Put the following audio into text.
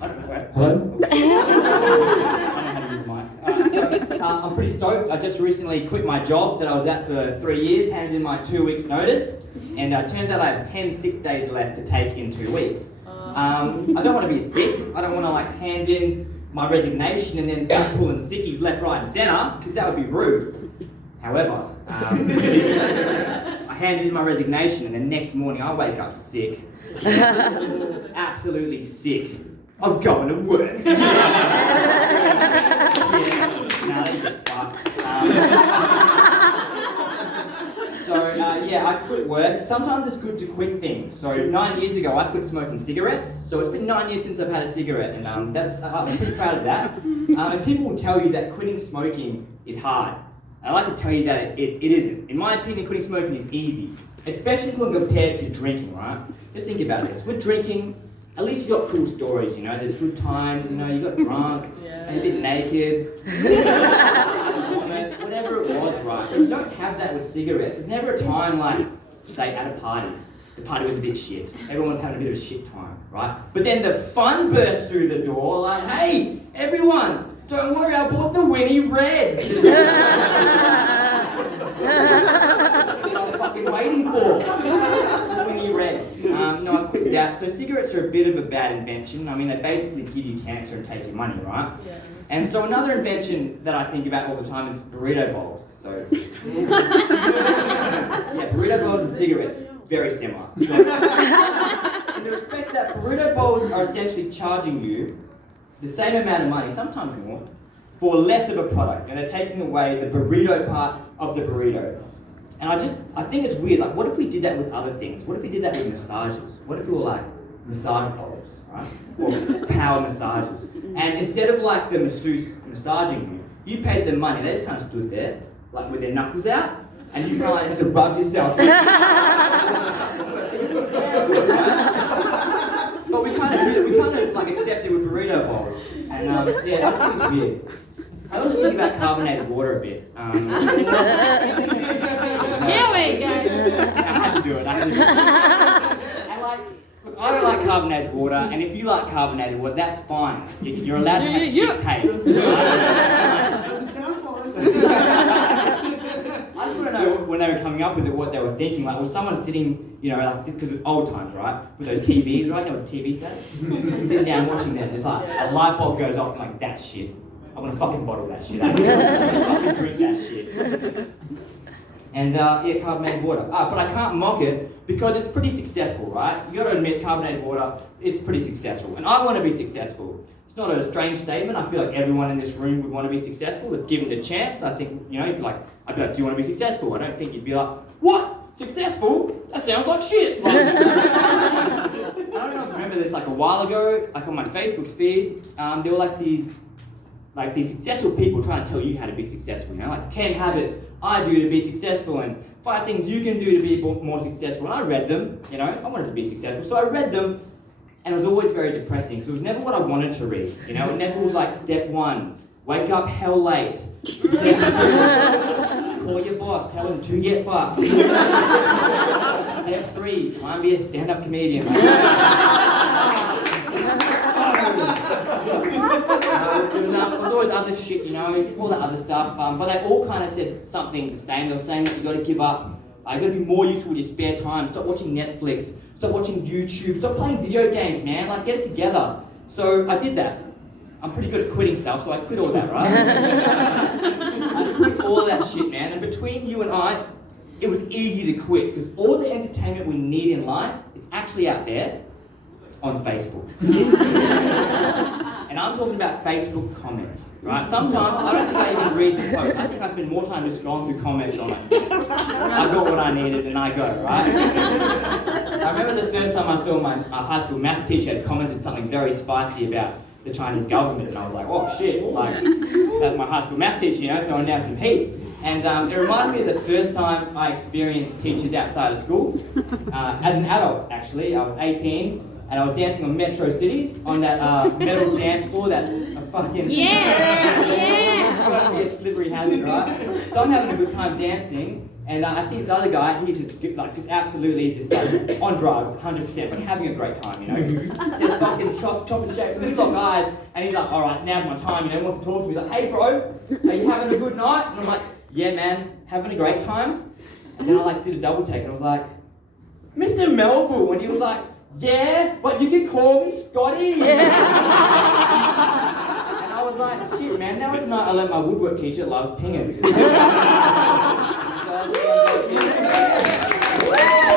Hello? I'm pretty stoked. I just recently quit my job that I was at for 3 years, handed in my 2 weeks notice, and it turns out I have 10 sick days left to take in 2 weeks. I don't want to be a dick. I don't want to hand in my resignation and then start pulling sickies left, right and centre, because that would be rude. However, I handed in my resignation and the next morning I wake up sick. Absolutely sick of going to work. I quit work. Sometimes it's good to quit things. So 9 years ago I quit smoking cigarettes. So it's been 9 years since I've had a cigarette, and I'm pretty proud of that. And people will tell you that quitting smoking is hard. And I'd like to tell you that it isn't. In my opinion, quitting smoking is easy, especially when compared to drinking, right? Just think about this. With drinking, at least you got cool stories, there's good times, you got drunk, and a bit naked, whatever it was, right? But you don't have that with cigarettes. There's never a time say at a party, the party was a bit shit. Everyone was having a bit of a shit time, right? But then the fun burst through the door, hey, everyone, don't worry, I bought the Winnie Reds. What I was fucking waiting for. Winnie Reds. No, I quit that. So cigarettes are a bit of a bad invention. They basically give you cancer and take your money, right? Yeah. And so another invention that I think about all the time is burrito bowls. So, burrito bowls and cigarettes, very similar. So, in the respect that burrito bowls are essentially charging you the same amount of money, sometimes more, for less of a product, and they're taking away the burrito part of the burrito. And I think it's weird, what if we did that with other things? What if we did that with massages? What if we were massage bowls, right? Or power massages. And instead of the masseuse massaging you, you paid them money, they just kind of stood there, with their knuckles out, and you kind of have to rub yourself. But we kind of accept it with burrito bowls. And that's weird. I also think about carbonated water a bit. Here we go. I had to do it. And I don't like carbonated water, and if you like carbonated water, that's fine. You're allowed to have shit taste. Doesn't sound fine. I just want to know when they were coming up with it, what they were thinking. Was someone sitting, because it's old times, right? With those TVs, right? You know what TV says? Sitting down watching that, there's a light bulb goes off, and that shit. I want to fucking bottle that shit. I want to fucking drink that shit. And carbonated water. But I can't mock it because it's pretty successful, right? You got to admit, carbonated water is pretty successful, and I want to be successful. It's not a strange statement. I feel like everyone in this room would want to be successful if given the chance. I think if I'd be like, do you want to be successful? I don't think you'd be like, what? Successful? That sounds like shit. I don't know if you remember this. A while ago, on my Facebook feed, there were these successful people trying to tell you how to be successful, 10 habits I do to be successful and 5 things you can do to be more successful. And I read them, I wanted to be successful. So I read them, and it was always very depressing because it was never what I wanted to read. It never was step 1, wake up hell late. Call your boss, tell him to get fucked. Step 3, try and be a stand-up comedian. There was always other shit, all that other stuff, but they all kind of said something the same. They were saying that you got to give up, you got to be more useful with your spare time, stop watching Netflix, stop watching YouTube, stop playing video games, man, get it together. So I did that. I'm pretty good at quitting stuff, so I quit all that, right? I quit all that shit, man, and between you and I, it was easy to quit, because all the entertainment we need in life, it's actually out there on Facebook. And I'm talking about Facebook comments, right? Sometimes, I don't think I even read the post. I think I spend more time just going through comments on I've got what I needed and I go, right? I remember the first time I saw my high school maths teacher had commented something very spicy about the Chinese government, and I was like, oh shit, that's my high school maths teacher, throwing down some heat. And it reminded me of the first time I experienced teachers outside of school. As an adult, actually, I was 18, and I was dancing on Metro Cities on that metal dance floor that's a fucking... Yeah! got to be a slippery hazard, right? So I'm having a good time dancing, and I see this other guy. He's just absolutely just like on drugs, 100%, but having a great time, you know. Just fucking chopping shapes. We've got guys, and he's like, all right, now's my time. You know, he wants to talk to me. He's like, hey, bro, are you having a good night? And I'm like, yeah, man, having a great time. And then I like did a double take, and I was like, Mr. Melville, and he was like, yeah, but you can call me Scotty. And I was like, shit, man, that was not I let my woodwork teacher loves pingers. So I was like,